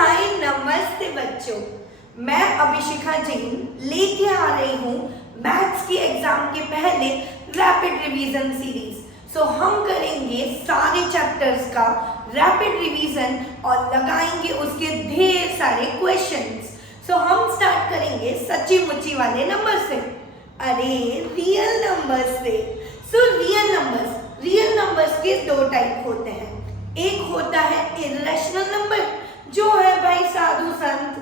हाय नमस्ते बच्चों, मैं अभिषिका जैन लेके आ रही हूँ मैथ्स की एग्जाम के पहले रैपिड रिवीजन सीरीज। हम करेंगे सारे चैप्टर्स का रैपिड रिवीजन और लगाएंगे उसके ढेर सारे क्वेश्चंस। हम स्टार्ट करेंगे सच्ची मुच्ची वाले नंबर से, अरे रियल नंबर से। रियल नंबर्स के दो टाइप होते हैं। एक होता है इर्रेशनल नंबर, जो है भाई साधु संत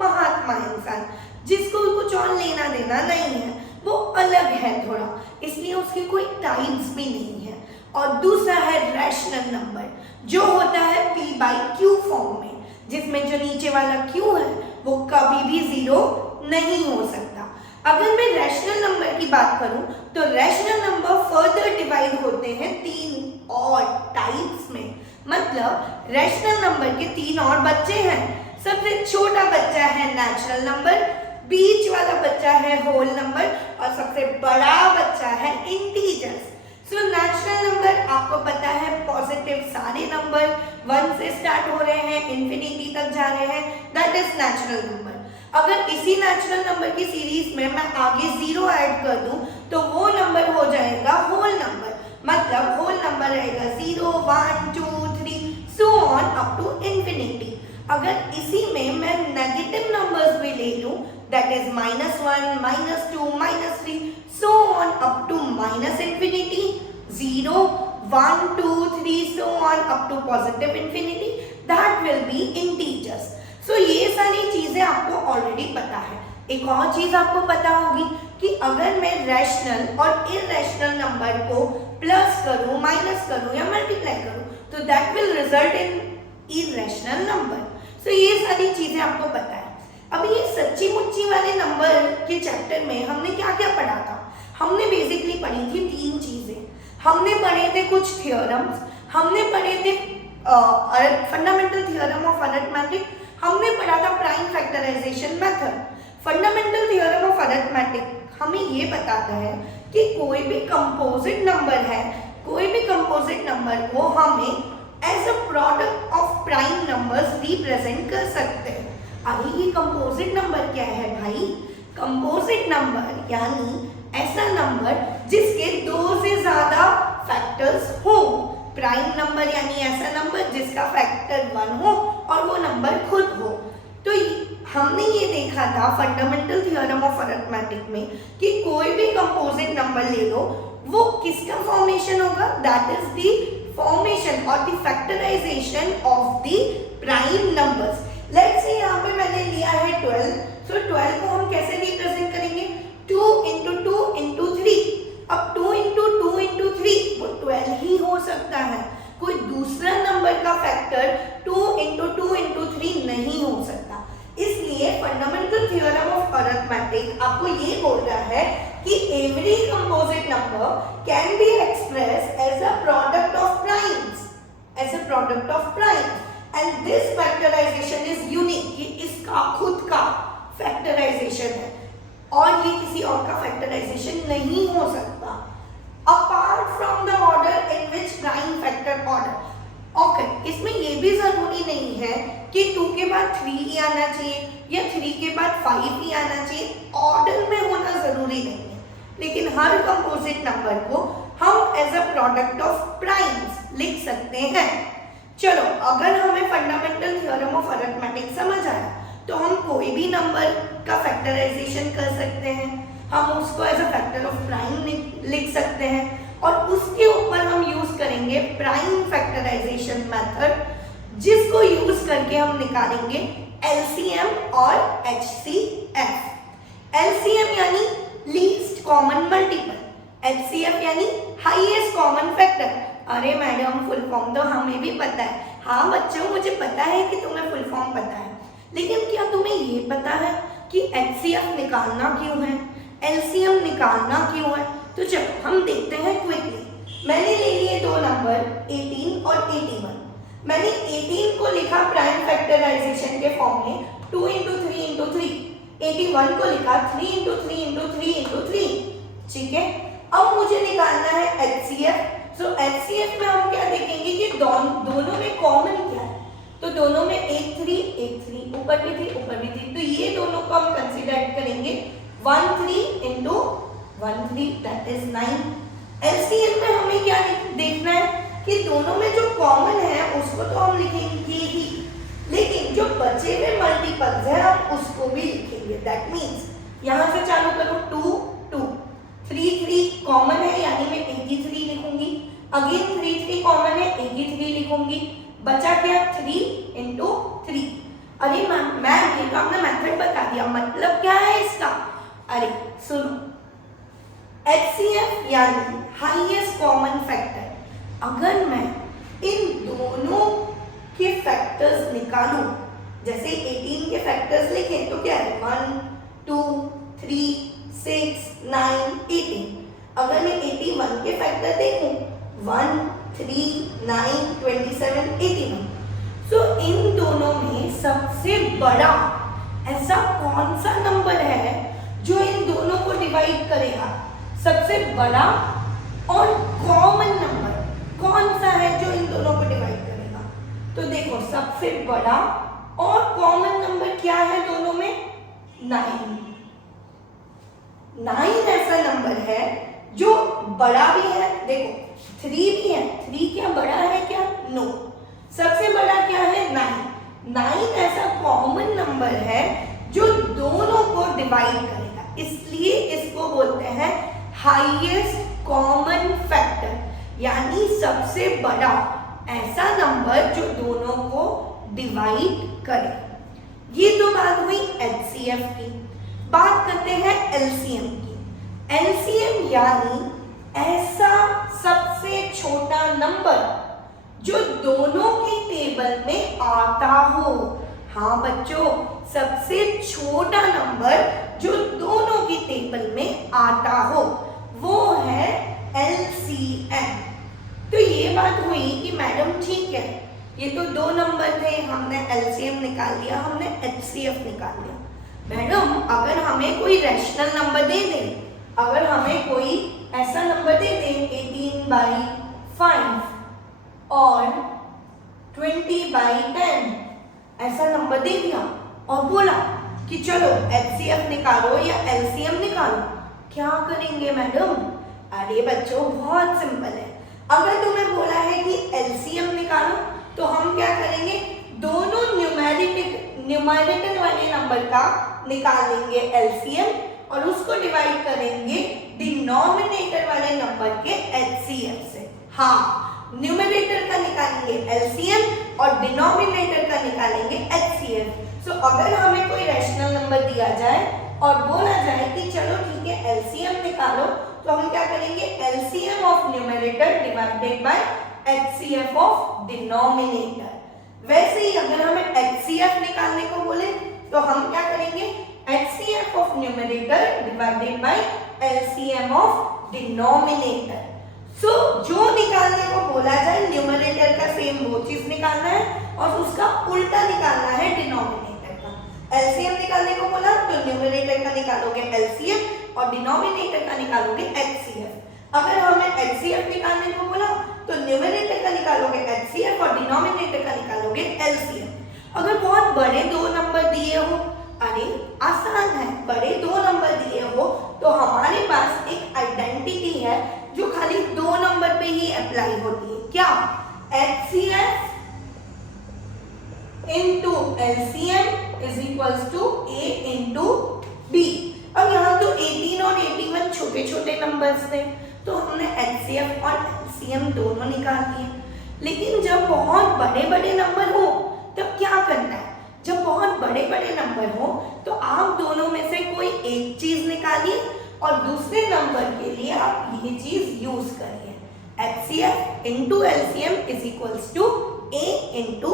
महात्मा इंसान, जिसको कुछ और लेना देना नहीं है, वो अलग है थोड़ा, इसलिए उसके कोई टाइप्स भी नहीं है। और दूसरा है रैशनल नंबर, जो होता है p/q फॉर्म में, जिसमें जो नीचे वाला q है वो कभी भी जीरो नहीं हो सकता। अगर मैं रैशनल नंबर की बात करूं तो रैशनल नंबर फर्दर डिवाइड होते हैं तीन और टाइप्स में। मतलब रैशनल नंबर के तीन और बच्चे हैं। सबसे छोटा बच्चा है नेचुरल नंबर, बीच वाला बच्चा है होल नंबर और सबसे बड़ा बच्चा है इंटीजर्स। नेचुरल नंबर आपको पता है पॉजिटिव सारे नंबर 1 से स्टार्ट हो रहे हैं, इंफिनिटी तक जा रहे हैं, दैट इज नेचुरल नंबर। अगर इसी नेचुरल नंबर की सीरीज में मैं आगे 0 ऐड कर दूं तो वो नंबर हो जाएगा होल नंबर। मतलब होल नंबर रहेगा 0, 1, 2, 3 so on up to infinity. अगर इसी में मैं नेगेटिव नंबर्स भी ले लूं, that is -1, -2, -3 so on up to minus infinity, 0, 1, 2, 3 so on up to positive infinity, that will be integers. ये सारी चीजें आपको ऑलरेडी पता है। एक और चीज आपको पता होगी कि अगर मैं रैशनल और इररेशनल नंबर को प्लस करूं, माइनस करूं या मल्टीप्लाई करूं तो that will result in irrational number. ये सारी चीजें आपको पता है। अब ये सच्ची मुच्ची वाले नंबर के चैप्टर में हमने क्या क्या पढ़ा था? हमने बेसिकली पढ़ी थी तीन चीजें। हमने पढ़े थे कुछ थियोरम्स, हमने पढ़े थे फंडामेंटल थ्योरम ऑफ अरिथमेटिक, हमने पढ़ा था prime factorization method. Fundamental theorem of arithmetic हमें ये बताता है कि कोई भी कंपोजिट नंबर है, कोई भी कंपोजिट नंबर को हमें as a product of prime numbers represent कर सकते हैं। अरे ये कंपोजिट नंबर क्या है भाई? कंपोजिट नंबर यानी ऐसा नंबर जिसके दो से ज्यादा फैक्टर्स हो। प्राइम नंबर यानी ऐसा नंबर जिसका फैक्टर 1 हो और वो नंबर खुद हो। तो हमने ये देखा था फंडामेंटल थ्योरम ऑफ अरिथमेटिक में कि कोई भी कंपोजिट नंबर ले लो, वो किसका फॉर्मेशन होगा? दैट इज द फॉर्मेशन और the factorization of the prime numbers. Let's say यहाँ पे मैंने लिया है 12, 12 को हम कैसे रिप्रेजेंट करेंगे? 2 × 2 × 3। अब 2 × 2 × 3 वो 12 ही हो सकता है, कोई दूसरा नंबर का फैक्टर 2 × 2 × 3 नहीं हो सकता। इसलिए फंडामेंटल थ्योरम ऑफ अरिथमेटिक आपको ये बोल रहा है कि every composite number can be expressed as a product of primes, and this factorization is unique. ये इसका खुद का फैक्टराइजेशन है और ये किसी और का फैक्टराइजेशन नहीं हो सकता apart from the order in which prime factor order. Okay, इसमें ये भी जरूरी नहीं है कि 2 के बाद 3 ही आना चाहिए या 3 के बाद 5 ही आना चाहिए, ऑर्डर में होना जरूरी नहीं है। लेकिन हर कंपोजिट नंबर को हम as a product of primes लिख सकते हैं। चलो, अगर हमें फंडामेंटल थ्योरम ऑफ अरिथमेटिक समझ आया तो हम कोई भी नंबर का फैक्टराइजेशन कर सकते हैं, हम उसको as a factor of prime लिख सकते हैं और उसके ऊपर हम यूज करेंगे प्राइम फैक्टराइजेशन मेथड, जिसको यूज करके हम निकालेंगे एलसीएम और एचसीएफ। एलसीएम यानी लीस्ट कॉमन मल्टीपल, एचसीएफ यानी हाईएस्ट कॉमन फैक्टर। अरे मैडम, फुल फॉर्म तो हमें भी पता है। हाँ बच्चों, मुझे पता है कि तुम्हें फुल फॉर्म पता है, लेकिन क्या तुम्हें ये पता है कि एचसीएफ निकालना क्यों है, एलसीएम निकालना क्यों है? तो चलो हम देखते हैं क्विकली। मैंने ले लिए दो नंबर 18 और 81। मैंने 18 को लिखा प्राइम फैक्टराइजेशन के फॉर्म में 2 × 3 × 3, 81 को लिखा 3 × 3 × 3 × 3। ठीक है, अब मुझे निकालना है एचसीएफ। एचसीएफ में हम क्या देखेंगे कि दोनों में कॉमन क्या है? तो दोनों में एक थ्री, ऊपर भी थ्री, ऊपर भी थ्री, तो ये दोनों को हम कंसीडर करेंगे 1 3 into 1 3, दैट इज 9। एलसीएम में हमें क्या देखना है कि दोनों में जो कॉमन है उसको तो हम लिखेंगे ही, लेकिन जो बचे हुए मल्टीपल्स है हम उसको भी लिखेंगे। दैट मीन्स यहाँ से चालू करो 2 2, 3 3 कॉमन है यानी मैं 83 लिखूंगी, अगेन 3 3 कॉमन है 83 लिखूंगी, बचा क्या 3 into 3। अरे मैम ये तो आपने मेथड बता दिया, मतलब क्या है इसका? अरे सुनो, HCF यानी हाईएस्ट कॉमन फैक्टर, अगर मैं इन दोनों के फैक्टर्स निकालूं, जैसे 18 के फैक्टर्स लिखें तो क्या है 1 2 3 6 9 18। अगर मैं 81 के फैक्टर देखूं 1 3 9 27 81, सो इन दोनों में सबसे बड़ा ऐसा कौन सा नंबर है जो इन दोनों को डिवाइड करेगा? सबसे बड़ा और कॉमन नंबर कौन सा है जो इन दोनों को डिवाइड करेगा? तो देखो सबसे बड़ा और कॉमन नंबर क्या है दोनों में? 9। 9 ऐसा नंबर है जो बड़ा भी है, देखो 3 भी है, 3 क्या बड़ा है क्या? नो। सबसे बड़ा क्या है? 9। 9 ऐसा कॉमन नंबर है जो दोनों को डिवाइड करेगा, इसलिए इसको बोलते हैं हाईएस्ट कॉमन फैक्टर, यानी सबसे बड़ा ऐसा नंबर जो दोनों को डिवाइड करे। ये तो बात हुई HCF की। बात करते हैं LCM की। LCM यानी ऐसा सबसे छोटा नंबर जो दोनों की टेबल में आता हो। हाँ बच्चों, सबसे छोटा नंबर जो दोनों की टेबल में आता हो वो है LCM। तो ये बात हुई कि मैडम ठीक है, ये तो दो नंबर थे, हमने LCM निकाल लिया, हमने HCF निकाल लिया। मैडम अगर हमें कोई रैशनल नंबर दे दे, अगर हमें कोई ऐसा नंबर दे दे 18/5 और 20/10 ऐसा नंबर दे दिया और बोला कि चलो HCF निकालो या LCM निकालो, क्या करेंगे मैडम? अरे बच्चों बहुत सिंपल है। अगर तुम्हें बोला है कि LCM निकालो तो हम क्या करेंगे? दोनों न्यूमेरिकल वाले नंबर का निकाल लेंगे LCM और उसको डिवाइड करेंगे डिनोमिनेटर वाले नंबर के HCF से। हाँ, न्यूमेरेटर का निकालेंगे LCM और डिनोमिनेटर का निकालेंगे HCF। सो अगर हमें कोई रैशनल नंबर दिया जाए और बोला जाए कि चलो ठीक है LCM निकालो, तो हम क्या करेंगे? LCM of numerator divided bye HCF of denominator. वैसे ही अगर हमें HCF निकालने को बोले तो हम क्या करेंगे? HCF of numerator divided by LCM of denominator. So जो निकालने को बोला जाए न्यूमेरेटर का सेम वो चीज निकालना है और उसका उल्टा निकालना है डिनोमिनेटर का। LCM निकालने को बोला तो न्यूमेरेटर का निकालोगे LCM और डिनोमिनेटर का निकालोगे HCF। अगर हमें HCF निकालने को बोला तो न्यूमेरेटर का निकालोगे HCF और डिनोमिनेटर का निकालोगे LCM। अगर बहुत बड़े दो नंबर दिए हो, अरे आसान है, बड़े दो नंबर दिए हो तो हमारे पास एक आइडेंटिटी है जो खाली दो नंबर पे ही अप्लाई होती है। क्या? HCF into LCM is equals to A into B। अब यहाँ तो 18 और 81 छोटे छोटे नंबर्स थे तो हमने HCF और LCM दोनों निकाल दिए। लेकिन जब बहुत बड़े बड़े नंबर हो तब क्या करना है? जब बहुत बड़े बड़े नंबर हो तो आप दोनों में से कोई एक चीज निकालिए और दूसरे नंबर के लिए आप ये चीज यूज करिए। HCF into LCM is equals to A into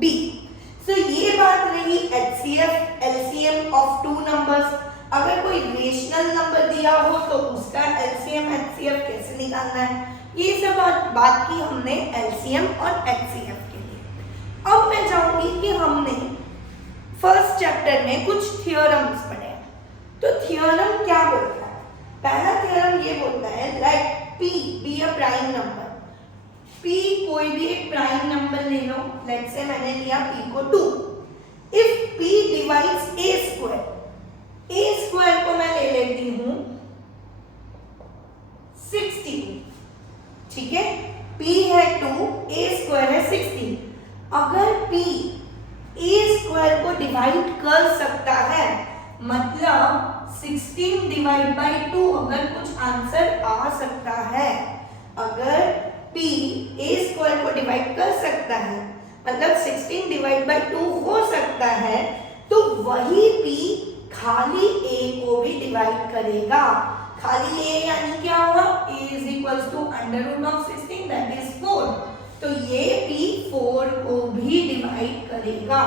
B। So ये बात रही HCF LCM of two numbers। अगर कोई रेशनल नंबर दिया हो तो उसका LCM HCF कैसे निकालना है, ये सब बात की हमने LCM और HCF के लिए। अब मैं चाहूंगी कि हमने फर्स्ट चैप्टर में कुछ थियोरम्स पढ़े। तो थियोरम क्या बोलता है? पहला थियोरम ये बोलता है late P be a prime number। p कोई भी एक प्राइम नंबर ले लो, लेट्स से मैंने लिया p को 2। If p divides a square को मैं ले लेती हूं 16, ठीक है, p है 2, a स्क्वायर है 16। अगर p a स्क्वायर को डिवाइड कर सकता है, मतलब 16 डिवाइड बाई 2 अगर कुछ आंसर आ सकता है, अगर p a स्क्वायर को डिवाइड कर सकता है, मतलब 16 डिवाइड बाई 2 हो सकता है, तो वही p खाली a को भी डिवाइड करेगा। खाली a यानी क्या हुआ, a is equals to under root of 16 that is 4। तो ये p 4 को भी डिवाइड करेगा,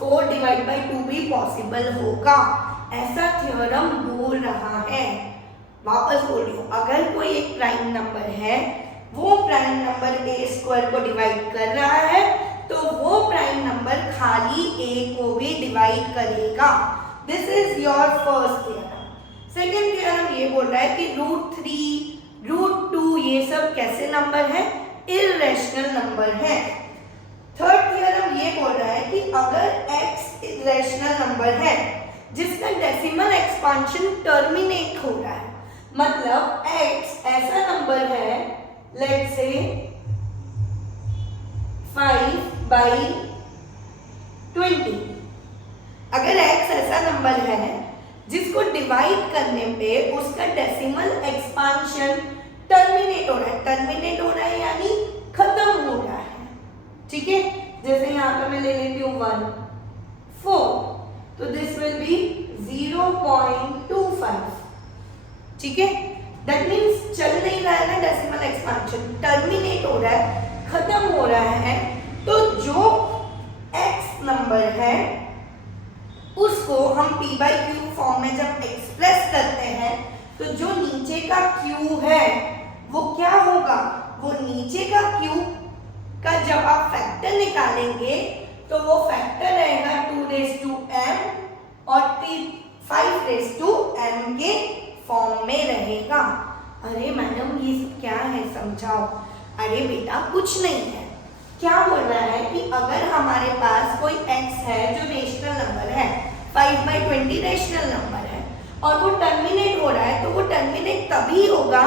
4 डिवाइड बाई 2 भी पॉसिबल होगा, ऐसा थ्योरम बोल रहा है। वापस बोल रही हूँ, अगर कोई एक प्राइम नंबर है, वो प्राइम नंबर a स्क्वायर को डिवाइड कर रहा है, तो वो प्राइम नंबर खाली a को भी डिवाइड करेगा। This is your first theorem. Second theorem ये बोल रहा है कि √3, √2 ये सब कैसे नंबर है, इर्रेशनल नंबर है। थर्ड थ्योरम ये बोल रहा है कि अगर x इर्रेशनल नंबर है जिसका डेसिमल एक्सपांशन टर्मिनेट हो रहा है, मतलब x ऐसा नंबर है, लेट्स से 5/20। अगर x ऐसा नंबर है जिसको डिवाइड करने पे उसका डेसिमल एक्सपांशन टर्मिनेट हो रहा है, टर्मिनेट हो रहा है यानी खत्म हो रहा है, ठीक है, जैसे यहाँ पे मैं ले लेती हूँ 1 4, तो दिस विल बी 0.25, ठीक है, दैट मीन्स चल नहीं रहा है ना डेसिमल एक्सपांशन, टर्मिनेट हो रहा है, खत्म हो रहा है। तो जो x नंबर है उसको हम p/q फॉर्म में जब एक्सप्रेस करते हैं, तो जो नीचे का q है वो क्या होगा, वो नीचे का q का जब आप फैक्टर निकालेंगे तो वो फैक्टर रहेगा 2m और 5m के फॉर्म में रहेगा। अरे मैडम ये सब क्या है, समझाओ। अरे बेटा कुछ नहीं है, क्या बोल रहा है कि अगर हमारे पास कोई x है जो रेशनल नंबर है, 5/20 रेशनल नंबर है, और वो टर्मिनेट हो रहा है, तो वो टर्मिनेट तभी होगा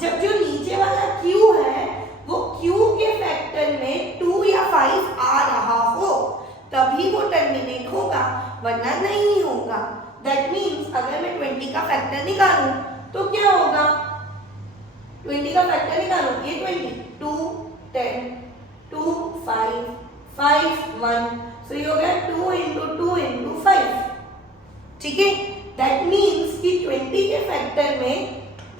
जब जो नीचे वाला q है वो q के फैक्टर में 2 या 5 आ रहा हो, तभी वो टर्मिनेट होगा, वरना नहीं होगा। दैट मीन्स अगर मैं 20 का फैक्टर निकालूं तो क्या होगा, 20 का फैक्टर निकालो, ये 20, 2 10 2 5 5 1, सो ये हो गया 2 × 2 × 5, ठीक है। दैट मीन्स कि 20 के फैक्टर में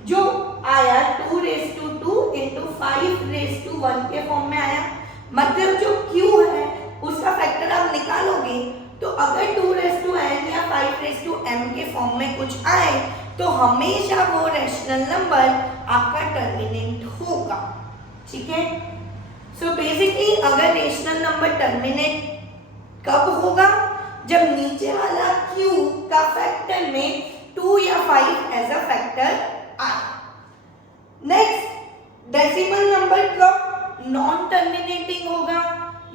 जो आया 2 raised to 2 × 5 raised to 1 के फॉर्म में आया, मतलब जो q है उसका फैक्टर आप निकालोगे, तो अगर 2 raised to n या 5 raised to m के फॉर्म में कुछ आए तो हमेशा वो रैशनल नंबर आपका टर्मिनेट होगा, ठीक है। सो बेसिकली अगर रेशनल नंबर टर्मिनेट कब होगा, जब नीचे वाला q का फैक्टर में 2 या 5 एज अ फैक्टर आए। नेक्स्ट, डेसिमल नंबर कब नॉन टर्मिनेटिंग होगा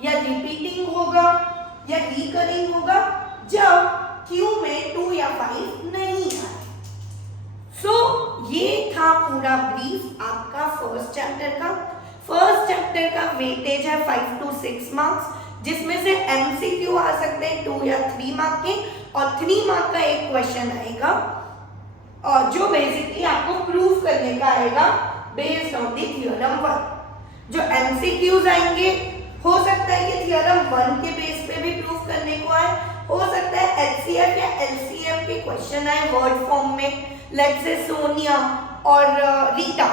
या रिपीटिंग होगा या रिकरिंग होगा, जब q में 2 या 5 नहीं आए। सो ये था पूरा ब्रीफ आपका फर्स्ट चैप्टर का। फर्स्ट चैप्टर का वेटेज है 5 to 6 मार्क्स, जिसमें से MCQ आ सकते हैं 2 या 3 मार्क के, और 3 मार्क का एक क्वेश्चन आएगा, और जो बेसिकली आपको प्रूफ करने का आएगा बेस्ड ऑन द थ्योरम 1। जो MCQs आएंगे हो सकता है कि थ्योरम 1 के बेस पे भी प्रूफ करने को आए, हो सकता है HCF या LCM के क्वेश्चन आए वर्ड फॉर्म में। लेट्स से सोनिया और रीटा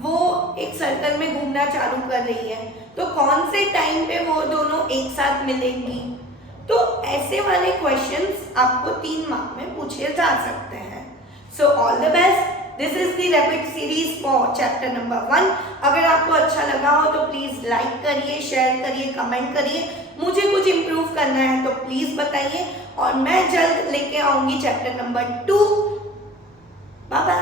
वो एक सर्कल में घूमना चालू कर रही है, तो कौन से टाइम पे वो दोनों एक साथ मिलेंगी, तो ऐसे वाले क्वेश्चंस आपको 3 मार्क में पूछे जा सकते हैं। So all the best, this is the rapid series for chapter number 1। अगर आपको अच्छा लगा हो तो प्लीज लाइक करिए, शेयर करिए, कमेंट करिए। मुझे कुछ इम्प्रूव करना है तो प्लीज बताइए, और मैं जल्द लेके आऊंगी चैप्टर नंबर 2। Bye bye.